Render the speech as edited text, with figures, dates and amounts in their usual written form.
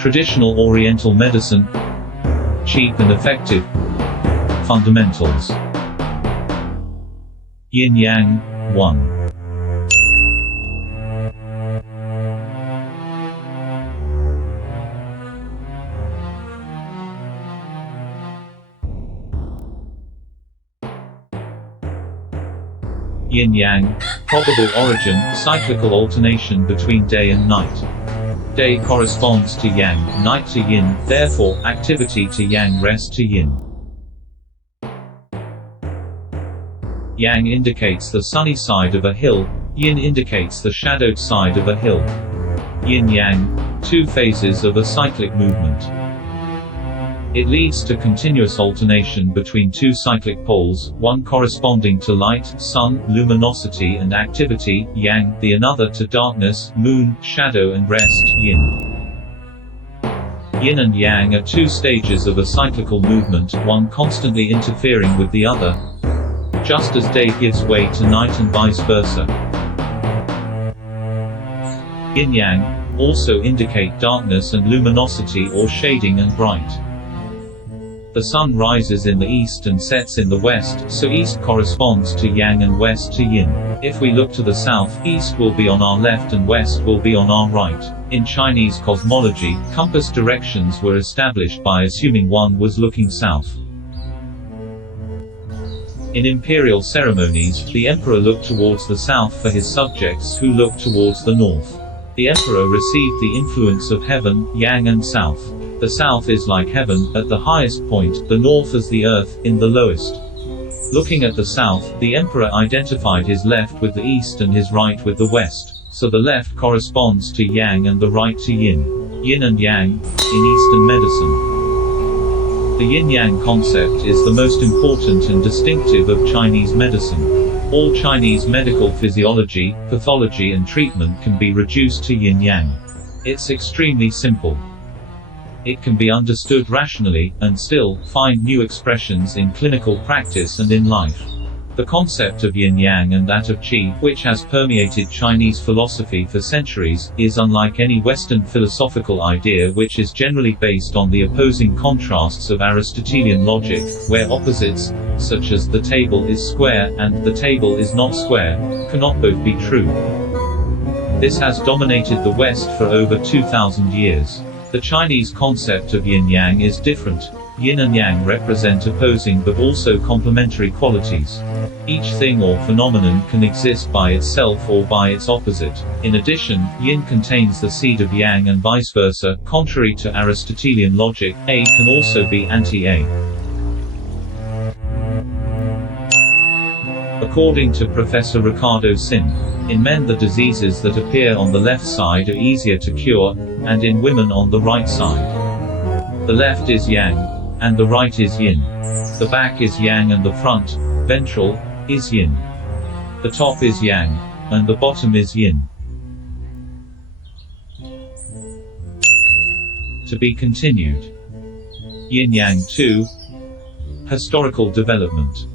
Traditional Oriental medicine. Cheap and effective. Fundamentals. Yin Yang 1. Yin Yang, probable origin, cyclical alternation between day and night. Day corresponds to Yang, night to Yin, therefore, activity to Yang, rest to Yin. Yang indicates the sunny side of a hill, Yin indicates the shadowed side of a hill. Yin Yang, two phases of a cyclic movement. It leads to continuous alternation between two cyclic poles, one corresponding to light, sun, luminosity and activity, Yang, the another to darkness, moon, shadow and rest, Yin. Yin and Yang are two stages of a cyclical movement, one constantly interfering with the other, just as day gives way to night and vice versa. Yin Yang also indicate darkness and luminosity or shading and bright. The sun rises in the east and sets in the west, so east corresponds to Yang and west to Yin. If we look to the south, east will be on our left and west will be on our right. In Chinese cosmology, compass directions were established by assuming one was looking south. In imperial ceremonies, the emperor looked towards the south for his subjects who looked towards the north. The emperor received the influence of heaven, Yang and south. The south is like heaven, at the highest point, the north as the earth, in the lowest. Looking at the south, the emperor identified his left with the east and his right with the west, so the left corresponds to Yang and the right to Yin. Yin and Yang, in Eastern medicine. The yin-yang concept is the most important and distinctive of Chinese medicine. All Chinese medical physiology, pathology and treatment can be reduced to yin-yang. It's extremely simple. It can be understood rationally, and still, find new expressions in clinical practice and in life. The concept of yin-yang and that of qi, which has permeated Chinese philosophy for centuries, is unlike any Western philosophical idea which is generally based on the opposing contrasts of Aristotelian logic, where opposites, such as the table is square, and the table is not square, cannot both be true. This has dominated the West for over 2,000 years. The Chinese concept of yin-yang is different. Yin and yang represent opposing but also complementary qualities. Each thing or phenomenon can exist by itself or by its opposite. In addition, yin contains the seed of yang and vice versa. Contrary to Aristotelian logic, A can also be anti-A. According to Professor Ricardo Sin, in men the diseases that appear on the left side are easier to cure, and in women on the right side. The left is yang, and the right is yin. The back is yang and the front, ventral, is yin. The top is yang, and the bottom is yin. To be continued. Yin Yang 2. Historical development.